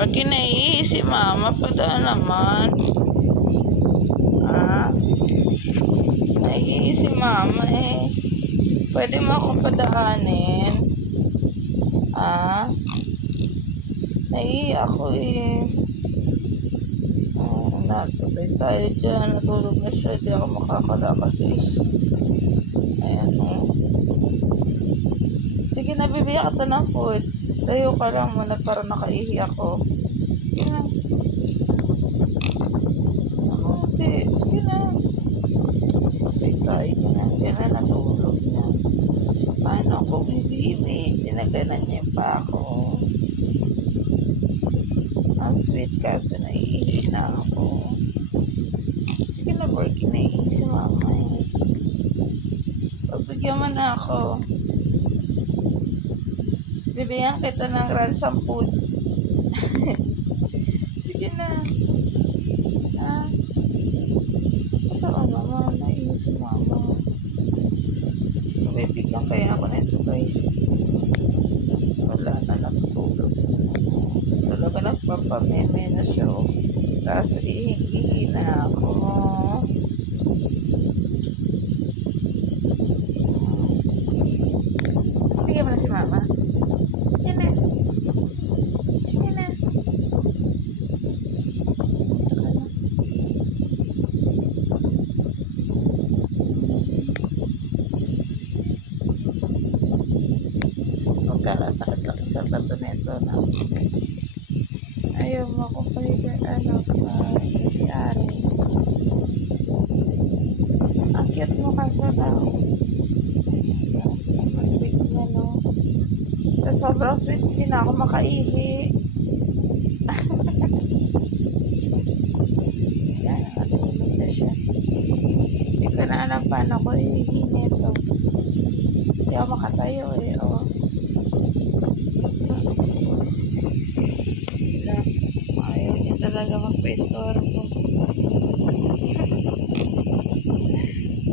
Porque naiihi si mama pa daw naman. Ah, naiihi si mama eh. Pwede mo ako padaanin. Ah, naiihi ako eh. Natutay tayo dyan. Natulog na siya. Di ako makakalakad guys. Ayan o. Sige na, bibigyan ka ng food. Tayo ka lang muna para nakaihi ako. Sige na. Sige na. Natutay tayo dyan. Diyan na natulog na. Paano ako bibiwi? Tinaganan niya pa ako. Ang sweet kaso naiihi na ako. Sige na, Borky, naiihi si mama eh. Pagbigyan mo na ako. Bibigyan kita ng ransom food. Sige na. Ah. Ito naman, naiihi si mama. Bibigyan kaya ako nito guys. Wala na, natutulog. Talaga nagpapameme na siya. Kaso ihi na ako. Bigyan mo na si mama. Yan na. Yan na. Magkakasakit lang sa bato nito na. Ayaw mo ako pahiga, si Ari. Ang cute mo kasi daw. Ang sweet niya, no? Sa sobrang sweet, hindi na ako makaihi. Yan, nakatulog na siya. Hindi ko na alam paano ko ihi nito. Hindi ako makatayo eh, oh. Talaga magpa-store ko.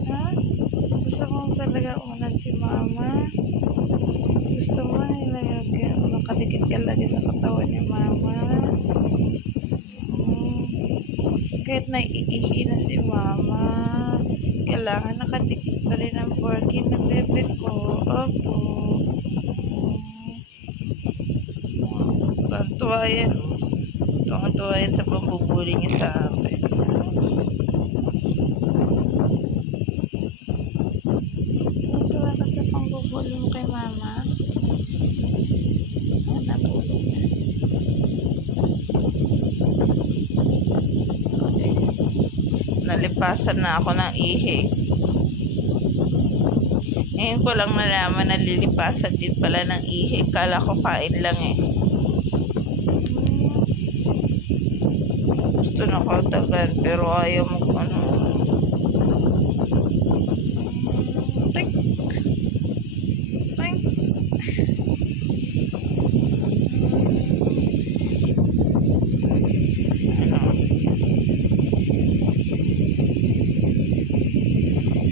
Ha? Gusto ko talaga unan si mama. Gusto mo makadikit ka lagi sa katawan ni mama. Kahit naiihi na si mama, kailangan nakadikit pa rin ang Borky na bebe ko. Opo. Tuwa yan. Tuwa yan sa pambubuli niya sa akin. Tuwa ka sa pambubuli mo kay mama. Natulog na. Okay. Nalipasan na ako ng ihi. Ngayon ko lang nalaman na lilipasan din pala ng ihi. Kala ko kain lang eh. Gusto na katagan pero ayaw mo ano. Tik. Tik. Ano?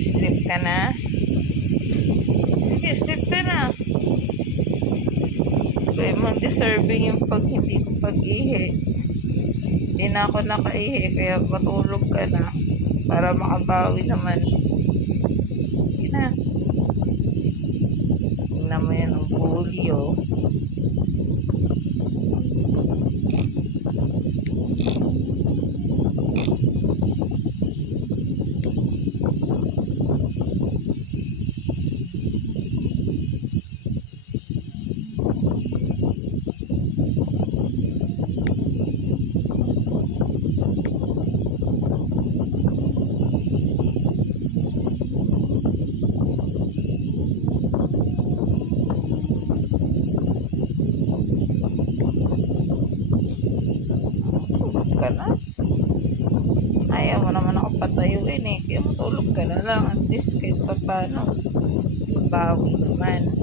Sleep ka na? Sige, sleep ka na. Kaya mag-deserving yung pag hindi ko pag-ihi. Hindi na ako nakaihi, kaya matulog ka na para makabawi naman. Sige na. Tingnan mo yan ang bully, oh. Ka na. Ayaw mo naman ako patayuin eh. Kaya matulog ka na lang. At least kahit pa paano. Bawi naman.